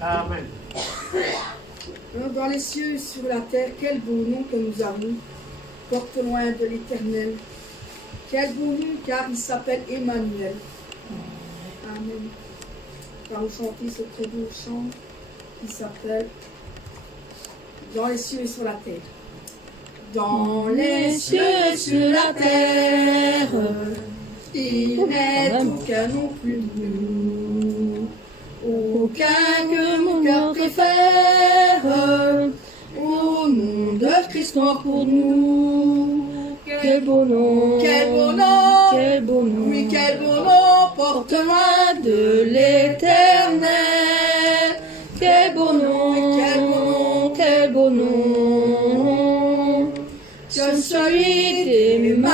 Amen. Dans les cieux et sur la terre, quel beau nom que nous avons, porte loin de l'Éternel. Quel beau nom, car il s'appelle Emmanuel. Amen. Nous allons chanter ce très beau chant qui s'appelle Dans les cieux et sur la terre. Dans les cieux et sur la terre, il n'est aucun non plus nous, aucun que mon cœur préfère, au nom de Christ mort pour nous. Quel beau nom, quel beau nom, quel beau nom, oui, quel beau nom, porte loin de l'Éternel. Quel beau nom, quel beau nom, quel beau nom, que celui d'Emmanuel.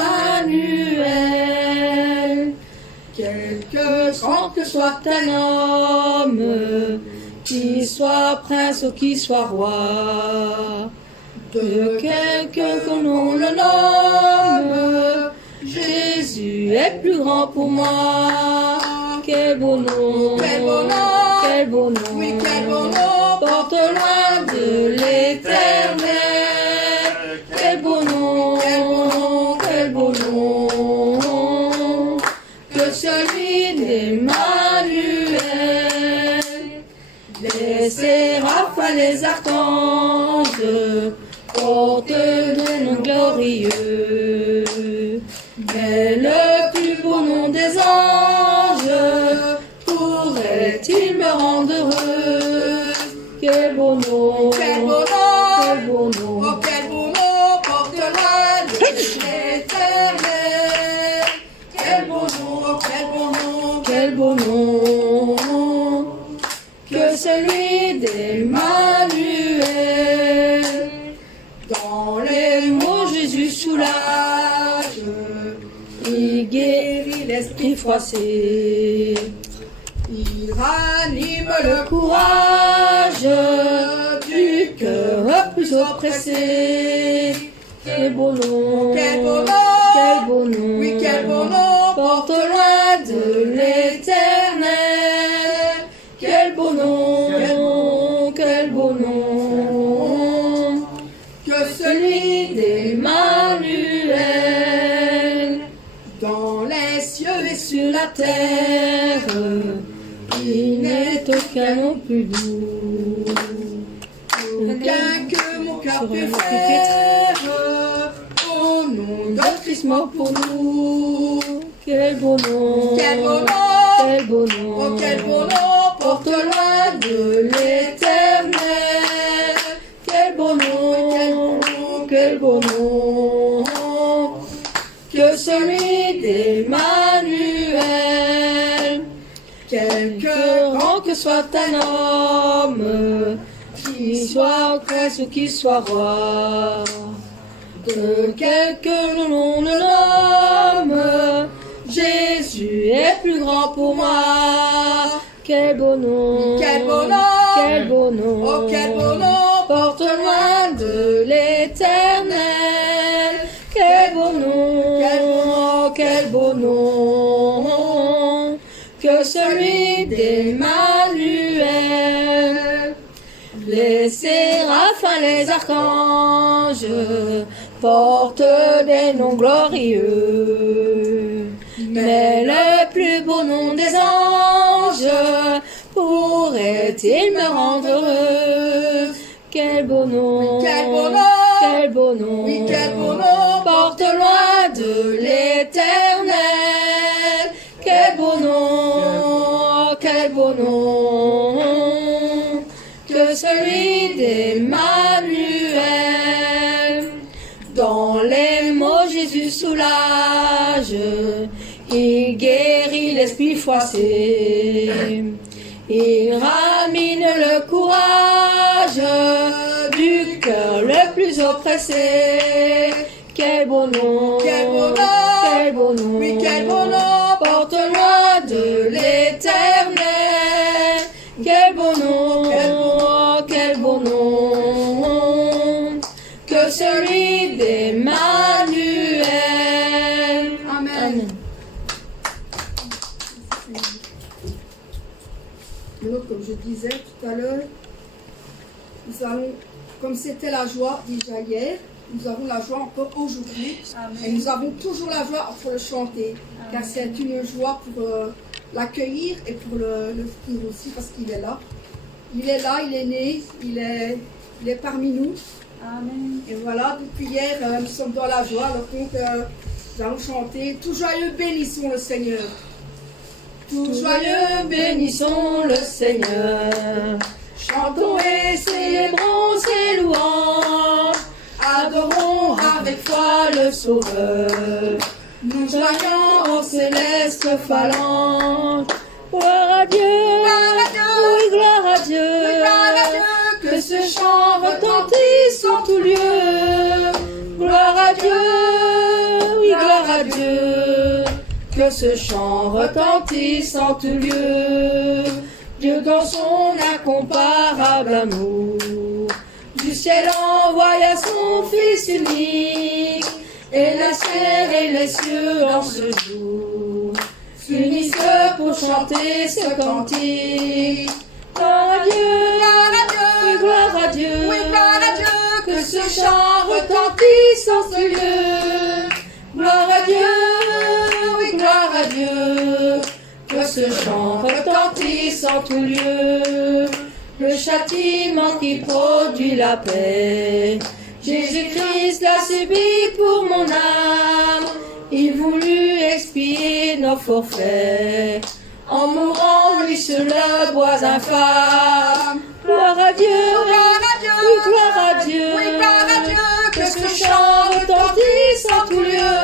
Quelque grand que soit un homme, qu'il soit prince ou qu'il soit roi, de quelque nom le nomme, Jésus est plus grand pour moi. Quel beau nom, quel beau nom, quel beau nom, oui, quel beau nom, porte loin de l'Éternel. Quel beau nom, quel beau nom, quel beau nom, que celui d'Emmanuel. Les séraphins, les archanges portent de noms glorieux, mais le plus beau nom des anges pourrait-il me rendre heureux? Quel beau nom, quel beau nom, quel beau nom, oh, quel beau nom, porte loin de l'Éternel. Quel beau nom, oh, quel beau nom, quel beau nom, que celui d'Emmanuel. Dans les mots Jésus soulage, il guérit l'esprit froissé, il ranime le courage du cœur plus oppressé. Quel beau nom, quel beau nom, quel beau nom, oui, quel beau nom, porte loin de l'Éternel. Quel beau nom, quel beau nom, que celui d'Emmanuel. Dans les cieux et sur la terre, il n'est aucun nom plus doux, aucun que mon cœur préfère, au nom de Christ mort pour nous. Quel beau nom, quel beau nom, quel beau nom, oh, quel beau nom, porte loin de l'Éternel. Quel beau nom, quel beau nom, que celui d'Emmanuel. Quelque grand que soit un homme, qu'il soit prince ou qu'il soit roi, de quelque nom le nomme, Jésus est plus grand pour moi. Quel beau nom, quel beau nom, quel beau nom, oh, quel beau nom, porte loin de l'Éternel. Quel beau nom, quel beau nom, que celui d'Emmanuel. Les séraphins, les archanges portent des noms glorieux, mais le plus beau nom des anges pourrait-il me rendre heureux? Quel beau nom, quel beau nom, quel beau nom, oui, quel beau nom, porte loin de l'Éternel. Quel beau nom, quel beau nom, que celui d'Emmanuel. Dans les mots Jésus soulage, il guérit l'esprit froissé, il ramène le courage du cœur le plus oppressé. Quel beau nom, quel beau nom, quel beau nom, oui, quel beau nom, porte loin de l'Éternel. Quel beau nom, quel beau nom, que celui d'Emmanuel. Amen. Alors, comme je disais, disais tout à l'heure, nous allons, comme c'était la joie déjà hier, nous avons la joie encore aujourd'hui. Et nous avons toujours la joie pour le chanter. Amen. Car c'est une joie pour l'accueillir et pour le futur aussi, parce qu'il est là. Il est là, il est né, il est parmi nous. Amen. Et voilà, depuis hier, nous sommes dans la joie. Alors donc, nous allons chanter. Tout joyeux, bénissons le Seigneur. Tout joyeux, bénissons le Seigneur. Chantons et célébrons ses louanges. Adorons avec foi le Sauveur. Nous joignons aux célestes phalanges. Gloire à Dieu, oui, gloire à Dieu. Que ce chant retentisse en tout lieu. Gloire à Dieu, oui, gloire à Dieu. Que ce chant retentisse en tout lieu. Dieu dans son incomparable amour, du ciel envoya son Fils unique, et la terre et les cieux dans ce jour s'unissent pour chanter ce cantique. Gloire à Dieu, oui, gloire à Dieu, oui, gloire à Dieu, que ce chant retentisse en ce lieu. Gloire à Dieu, oui, gloire à Dieu, que ce chant retentisse en tout lieu. Le châtiment qui produit la paix, Jésus-Christ l'a subi pour mon âme. Il voulut expier nos forfaits, en mourant lui sur le bois infâme. Gloire à Dieu, oui, gloire à Dieu, oui, gloire à Dieu, que ce chant retentisse en tout lieu.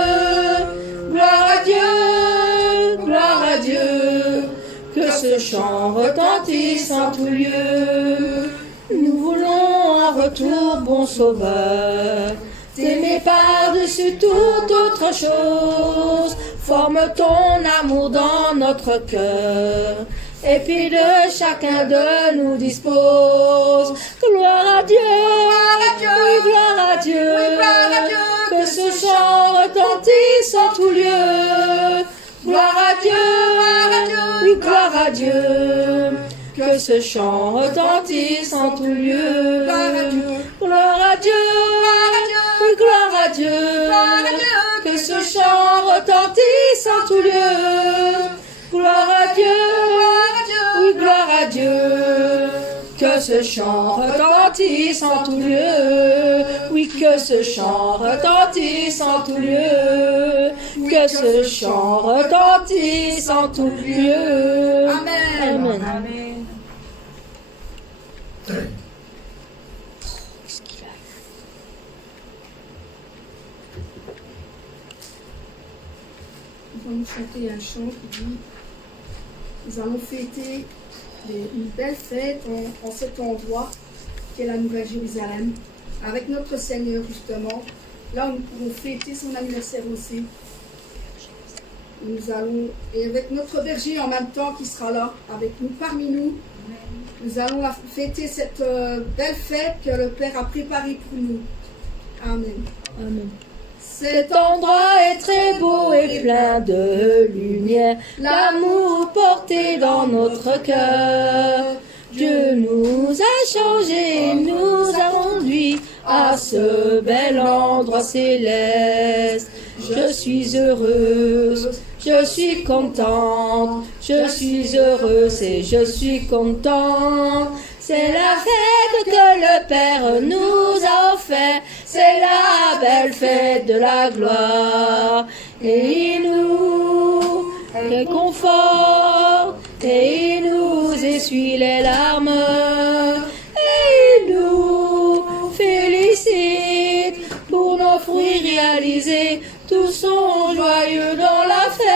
Gloire à Dieu, gloire à Dieu, que ce chant retentisse en tout lieu. Nous voulons en retour, bon Sauveur, t'aimer par-dessus toute autre chose. Forme ton amour dans notre cœur, et puis de chacun de nous dispose. Gloire à Dieu, oui, gloire à Dieu, oui, gloire à Dieu, que ce chant retentisse en tout lieu. Gloire à Dieu, oui, gloire à Dieu, que ce chant retentisse en tout lieu. Gloire à Dieu, oui, gloire à Dieu, que ce chant retentisse en tout lieu. Gloire à Dieu, oui, gloire à Dieu, que ce chant retentisse en tout lieu. Oui, que ce chant retentisse en tout lieu. Que ce chant retentisse en tout lieu. Amen. Amen. Amen. Nous allons chanter un chant qui dit: nous allons fêter une belle fête en cet endroit qui est la Nouvelle Jérusalem, avec notre Seigneur justement. Là où nous pourrons fêter son anniversaire aussi. Nous allons, et avec notre berger en même temps qui sera là, avec nous, parmi nous, nous allons fêter cette belle fête que le Père a préparée pour nous. Amen. Amen. Cet endroit est très beau et plein de lumière, l'amour porté dans notre cœur. Dieu nous a changés, nous a conduits à ce bel endroit céleste. Je suis heureuse, je suis contente, je suis heureuse et je suis contente. C'est la fête que le Père nous a offert, c'est la belle fête de la gloire. Et il nous réconforte, et il nous essuie les larmes, et il nous félicite pour nos fruits réalisés. Tous sont joyeux dans la fête.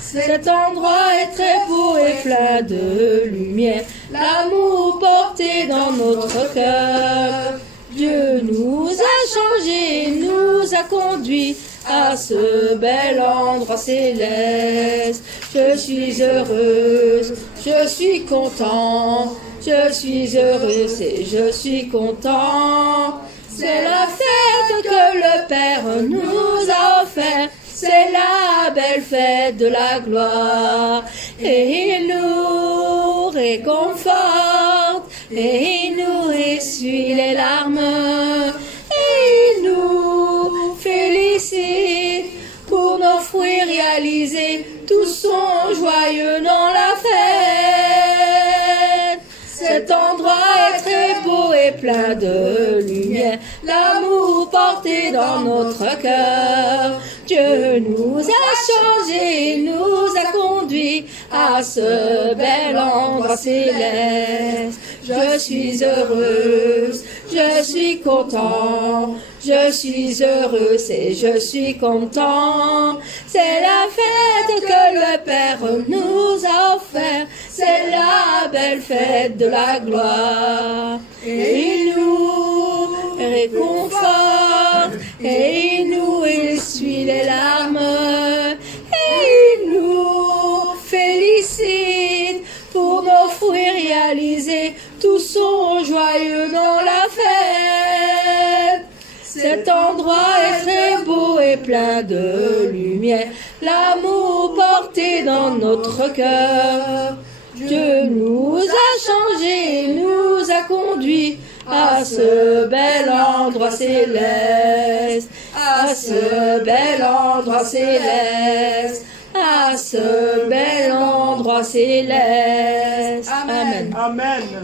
Cet endroit est très beau et plein de lumière, l'amour porté dans notre cœur. Dieu nous a changés, nous a conduits à ce bel endroit céleste. Je suis heureuse, je suis content, je suis heureuse et je suis content. C'est la fête que le Père nous a offert, c'est la belle fête de la gloire. Et il nous réconforte et il nous essuie les larmes et il nous félicite pour nos fruits réalisés. Tous sont joyeux dans la fête. Cet endroit est très beau et plein de lumière. L'amour porté dans notre cœur. Dieu nous a changés, nous a conduits à ce bel endroit céleste. Je suis heureuse, je suis content, je suis heureuse et je suis content. C'est la fête que le Père nous a offert, c'est la belle fête de la gloire. Et il nous réconforte, et il nous essuie les larmes, et il nous félicite pour nos fruits réalisés. Tous sont joyeux dans la fête. Cet endroit est très beau et plein de lumière. L'amour porté dans notre cœur. Dieu nous a changés, nous a conduits à ce bel endroit céleste. À ce bel endroit céleste. À ce bel endroit céleste. Amen. Amen.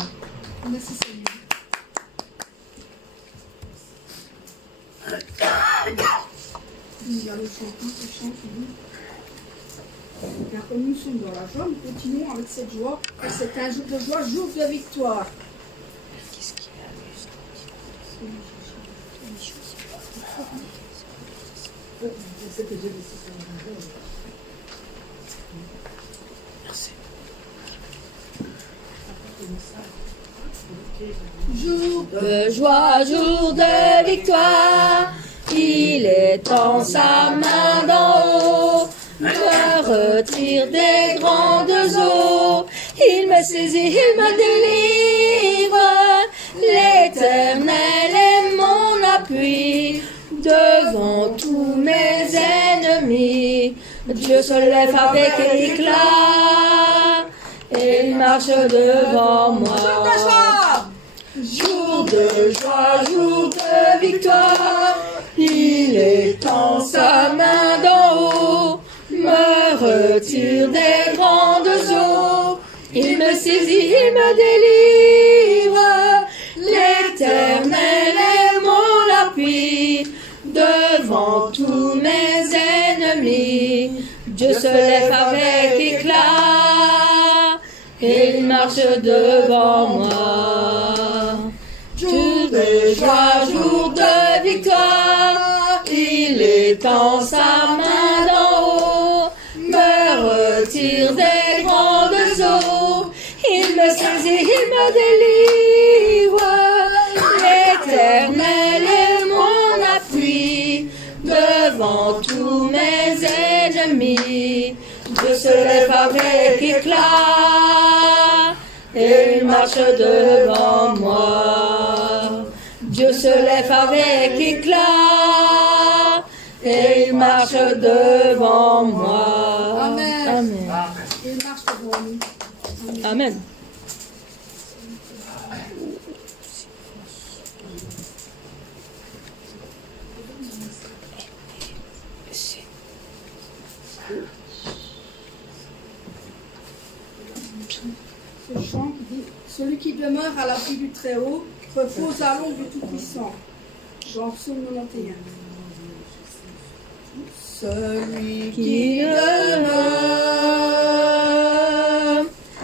Merci Seigneur. Nous allons chanter ce chant qui dit car comme nous sommes dans la joie, nous continuons avec cette joie. Et c'est un jour de joie, jour de victoire. Qu'est-ce qu'il y a? Jour de joie, jour de victoire, il étend sa main d'en haut, me retire des grandes eaux, il me saisit, il me délivre, l'Éternel est mon appui, devant tous mes ennemis, Dieu se lève avec éclat, et il marche devant moi. Jour de joie, jour de victoire, il étend sa main d'en haut, me retire des grandes eaux, il me saisit, il me délivre, l'Éternel est mon appui, devant tous mes ennemis, Dieu se lève avec éclat, et il marche devant moi. Jour de joie, jour de victoire, il étend sa main d'en haut, me retire des grandes eaux, il me saisit, il me délivre, l'Éternel est mon appui, devant tous mes ennemis, Dieu se lève avec éclat, et il marche devant moi. Dieu se lève avec éclat, et il marche devant moi. Amen. Amen. Il marche devant nous. Amen. Ce chant qui dit celui qui demeure à l'abri du Très-Haut repose à l'ombre du Tout-Puissant. Dans Psaume 91. Celui qui demeure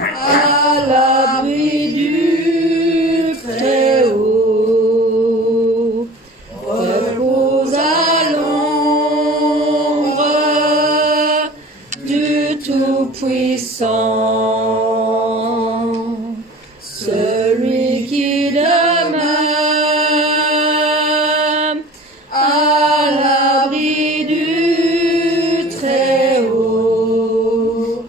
à l'abri du Très-Haut repose à l'ombre du Tout-Puissant. Celui qui demeure à l'abri du Très-Haut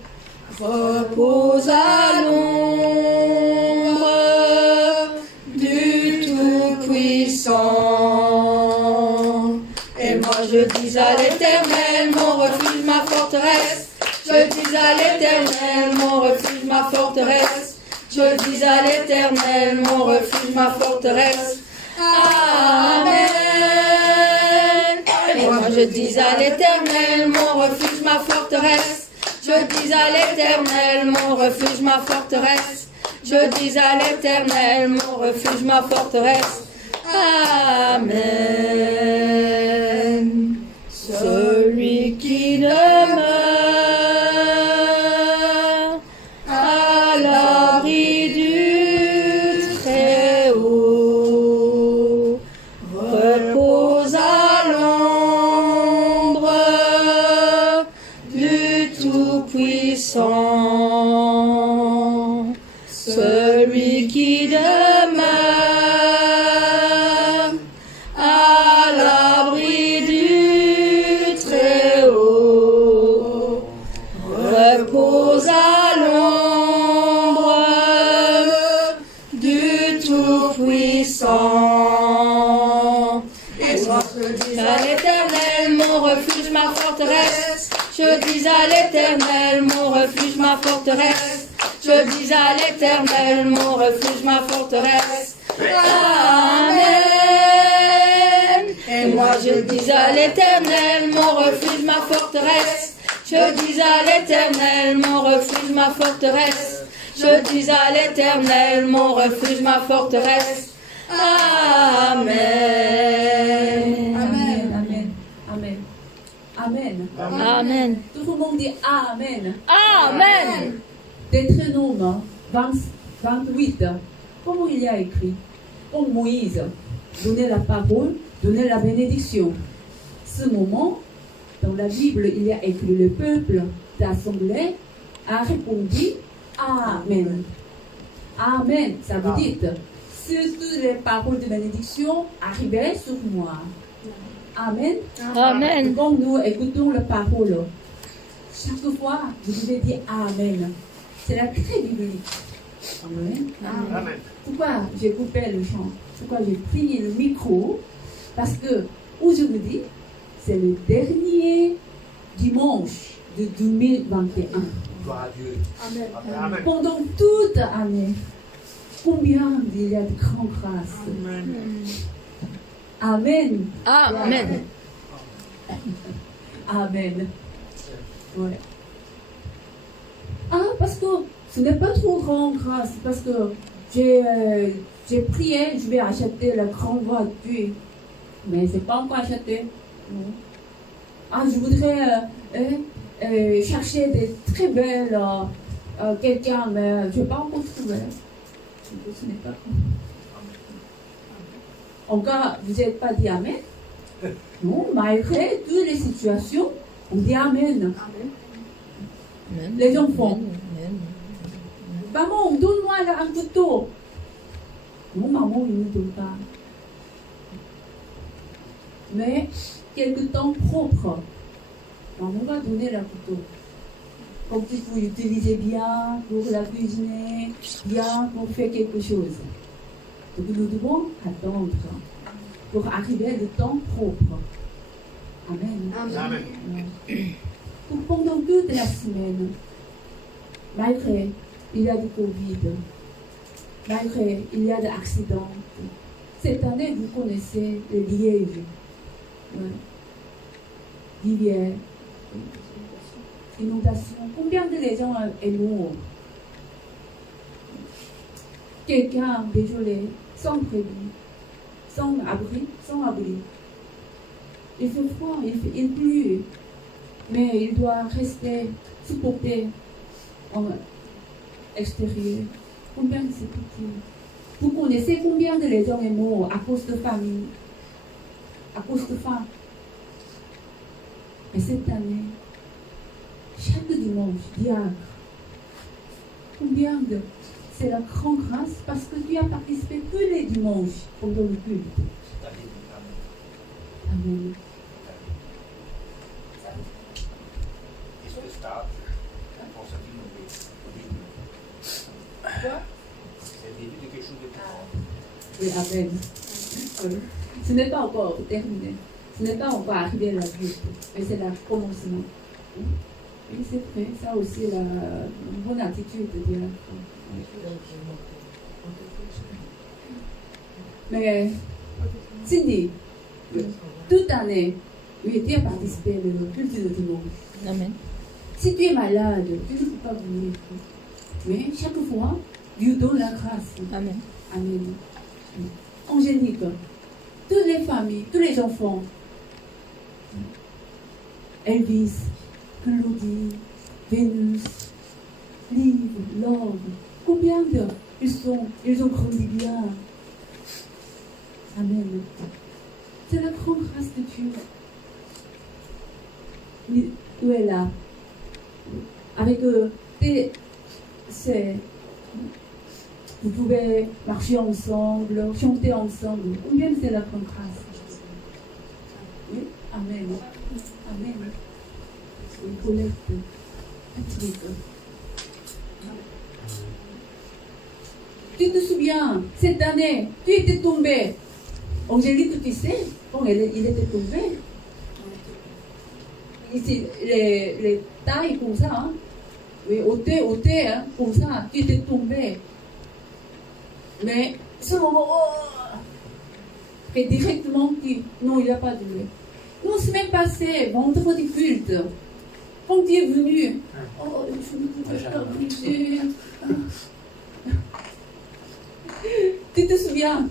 repose à l'ombre du Tout-Puissant. Et moi je dis à l'Éternel, mon refuge, ma forteresse. Je dis à l'Éternel, mon refuge, ma forteresse. Je dis à l'Éternel, mon refuge, ma forteresse. Amen. Et moi je dis à l'Éternel, mon refuge, ma forteresse. Je dis à l'Éternel, mon refuge, ma forteresse. Je dis à l'Éternel, mon refuge, ma forteresse. Amen. Celui qui demeure à l'abri du Très-Haut repose à l'ombre du Tout-Puissant. Celui qui demeure à l'abri du Très-Haut repose à l'ombre du Tout-Puissant. Et moi je dis à l'Éternel, mon refuge, ma forteresse. Je dis à l'Éternel, mon refuge, ma forteresse. Je dis à l'Éternel, mon refuge, ma forteresse. Amen. Et moi je dis à l'Éternel, mon refuge, ma forteresse. Je dis à l'Éternel, mon refuge, ma forteresse. Je dis à l'Éternel, mon refuge, ma forteresse. Amen. Amen, amen, amen, amen. Amen. Tout le monde dit Amen. Amen. Deutéronome 28, comment il y a écrit, comme Moïse donnait la parole, donnait la bénédiction. Ce moment, dans la Bible, il y a écrit le peuple d'assemblée a répondu Amen. Amen, ça veut dire, toutes les paroles de bénédiction arrivaient sur moi. Amen. Amen. Quand nous écoutons la parole, chaque fois, je devais dire Amen. C'est la très biblique. Amen. Amen. Pourquoi j'ai coupé le chant? Pourquoi j'ai pris le micro? Parce que aujourd'hui, c'est le dernier dimanche de 2021. Gloire à Dieu. Amen. Amen. Pendant toute l'année, combien il y a de grandes grâces. Amen. Amen. Amen. Ouais. Ah, parce que ce n'est pas trop grande grâce, parce que j'ai prié, je vais acheter la grande voiture, mais c'est pas encore acheté. Non. Ah, je voudrais chercher des très belles quelqu'un, mais je n'ai pas encore trouvé. Ce n'est pas. Encore, vous n'êtes pas dit Amen? Non, malgré toutes les situations, on dit Amen. Les enfants. Maman, donne-moi un couteau. Non, maman, il ne donne pas. Mais, quelque temps propre, maman va donner le couteau. Comme il faut l'utiliser bien pour la cuisiner, bien pour faire quelque chose. Donc nous devons attendre pour arriver le temps propre. Amen. Amen. Donc pendant toute la semaine, malgré il y a du Covid, malgré il y a des accidents, cette année vous connaissez le Liège, rivière, inondation. Combien de gens est mort? Quelqu'un désolé, sans prévu, sans abri. Il fait froid, il pleut, mais il doit rester supporté en extérieur. Combien de c'est petit? Vous connaissez combien de gens sont morts à cause de famine, à cause de faim? Et cette année, chaque dimanche, diacre, combien de... C'est la grande grâce parce que tu as participé tous les dimanches pendant le culte. Amen. Est-ce que ça, on s'appuie au début? Quoi? C'est le début de quelque chose de plus grand. Et Amen. Ce n'est pas encore terminé. Ce n'est pas encore arrivé à la culte, mais c'est le commencement. Oui, c'est vrai. Ça aussi, la bonne attitude de Dieu. Mais, Cindy, toute année, oui, tu as participé au culte de dimanche. Amen. Si tu es malade, tu ne peux pas venir. Mais chaque fois, Dieu donne la grâce. Amen. Amen. Angélique, toutes les familles, tous les enfants, Elvis, Claudie, Vénus, Liv, Love, combien ils ont grandi bien. Amen. C'est la grande grâce de Dieu. Tu es là. Avec vous pouvez marcher ensemble, chanter ensemble. Combien c'est la grande grâce. Oui, Amen. Amen. Une collecte. Patrick. Tu te souviens, cette année, tu étais tombé. Angélique, tu sais, bon, il était tombé. Ici, les tailles comme ça, hein. Oui, ôté, hein, comme ça, tu étais tombé. Mais ce moment, et directement, non, il n'y a pas de lait. Nous, semaine passée, vendredi culte, quand tu es venu, je ne peux pas bouger. Tu te souviens?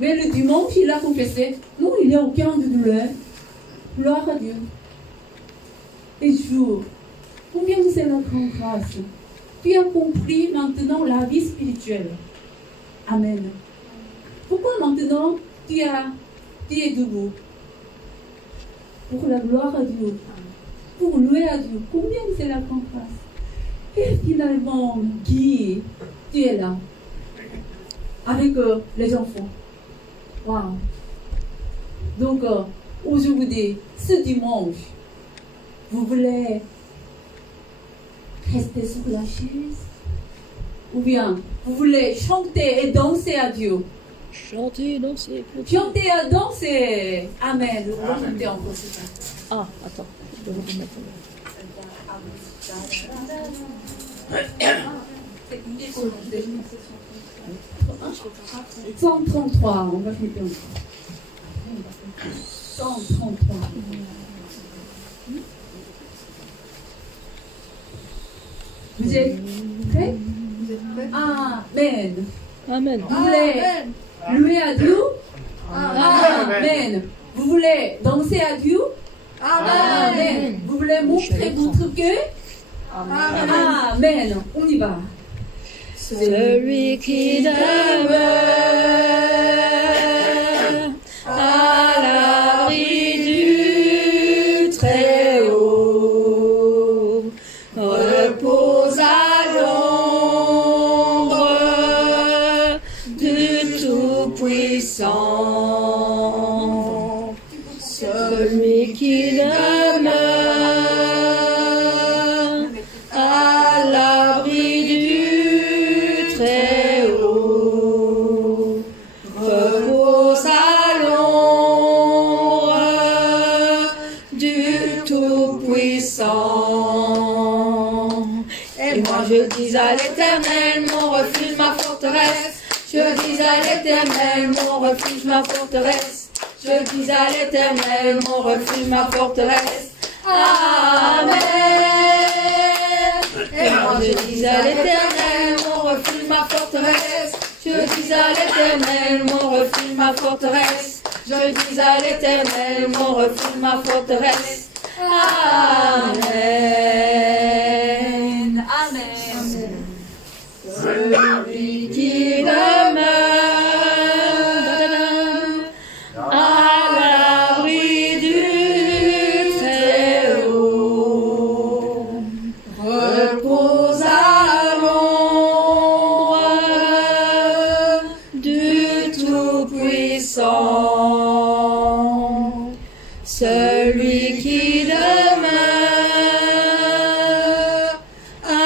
Mais le dimanche, il a confessé, non, il n'y a aucun de douleur. Gloire à Dieu. Et jour, combien c'est la grande grâce. Tu as compris maintenant la vie spirituelle. Amen. Pourquoi maintenant tu es debout? Pour la gloire à Dieu. Pour louer à Dieu. Combien c'est la grande grâce. Et finalement, Guy, tu es là. Avec les enfants. Waouh. Donc, aujourd'hui, ce dimanche, vous voulez rester sur la chaise? Ou bien, vous voulez chanter et danser à Dieu? Chanter, danser. Chanter et danser. Amen. Vous voulez chanter encore ça? Ah, attends, je vais vous mettre. 133, on va chanter encore. 133. Vous êtes prêts? Amen. Amen. Vous voulez louer à Dieu? Amen. Vous voulez danser à Dieu? Amen. Vous voulez montrer votre cœur? Amen. On y va. Celui qui demeure à l'abri du Très-Haut repose à l'ombre du Tout-Puissant. Celui qui demeure à l'abri du Très-Haut repose à l'ombre du Tout-Puissant. Et moi je dis à l'Éternel, mon refuge, ma forteresse. Je dis à l'Éternel, mon refuge, ma forteresse. Je dis à l'Éternel, mon refuge, ma forteresse. Amen. Et moi je dis à l'Éternel, mon refuge, ma forteresse. Je dis à l'Éternel, mon refuge, ma forteresse. Je dis à l'Éternel, mon refuge, ma forteresse. Amen. Amen. Celui qui demeure à l'abri du Très-Haut repose à l'ombre du Tout-Puissant. Celui qui demeure à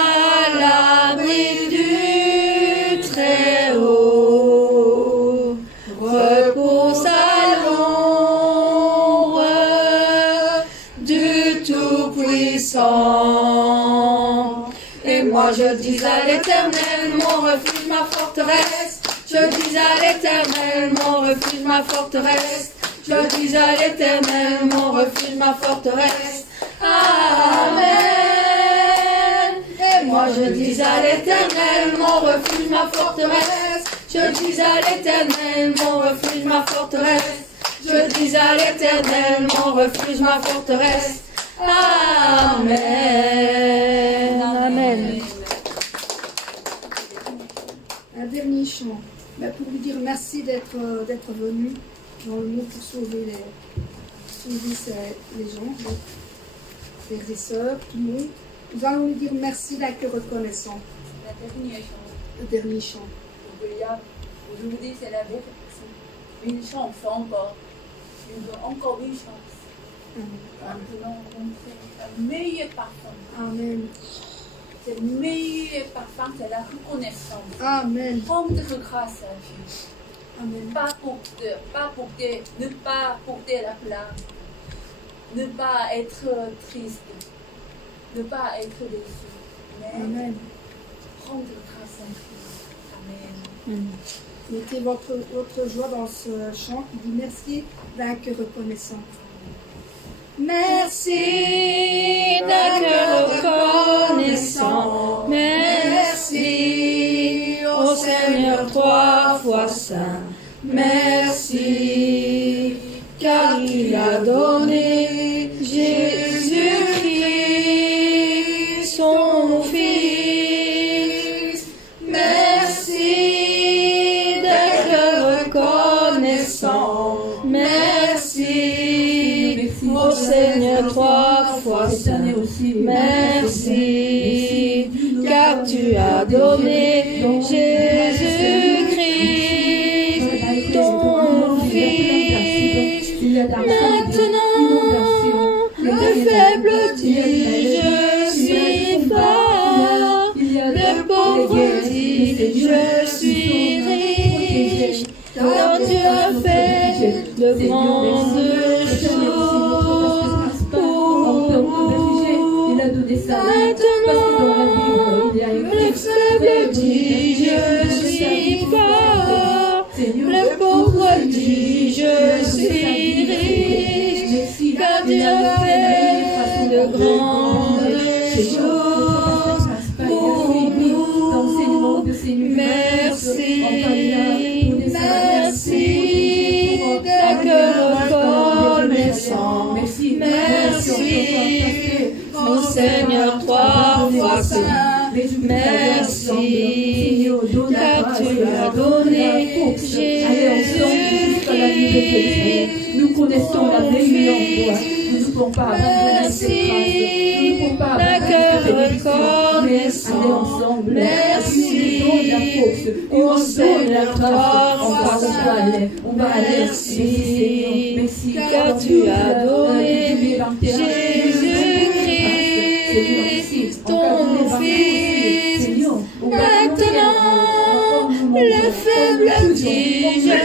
l'abri du Très-Haut repose à l'ombre du Tout-Puissant. Et moi je dis à l'Éternel, mon mon refuge, ma forteresse. Je dis à l'Éternel, mon refuge, ma forteresse. Je dis à l'Éternel, mon refuge, ma forteresse. Amen. Et moi je dis à l'Éternel, mon refuge, ma forteresse. Je dis à l'Éternel, mon refuge, ma forteresse. Je dis à l'Éternel, mon refuge, ma forteresse. Amen. Amen. Un dernier chant, mais pour lui dire merci d'être venu dans le monde pour sauver les gens, donc, frères et sœurs, tout le monde. Nous allons lui dire merci d'un cœur reconnaissant. Le dernier chant. Aujourd'hui, c'est une chance encore. Encore une chance. Maintenant, on fait le meilleur parfum. Amen. C'est le meilleur parfum, c'est la reconnaissance. Amen. Rendre grâce à Dieu. Amen. Ne pas porter la plainte. Ne pas être triste. Ne pas être déçu. Mais Amen. rendre grâce à Dieu. Amen. Mettez votre joie dans ce chant qui dit merci d'un cœur reconnaissant. Merci d'un cœur reconnaissant. Merci au Seigneur trois fois saint. Merci car il a donné Jésus-Christ son Fils. Merci d'un cœur reconnaissant. Merci au Seigneur trois fois saint. Merci car tu as donné Jésus-Christ ton Fils. Maintenant le faible dit je suis fort, le pauvre dit je suis riche, car tu as fait de grandes choses pour nous. Maintenant le faible dit je suis fort, le pauvre dit je suis riche, car tu as fait de grandes choses pour nous. Merci, merci d'un cœur reconnaissant. Merci au Seigneur trois fois saint. Merci car tu as donné Jésus-Christ. Nous connaissons la réunion de toi. Nous ne pouvons pas abandonner cette grâce. D'un cœur reconnaissant. Merci au Seigneur trois fois saint. Merci car tu as donné Jésus-Christ ton Fils. Maintenant le faible dit je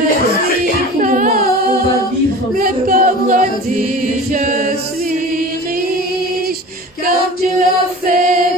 suis fort, le pauvre dit je suis riche, car tu as fait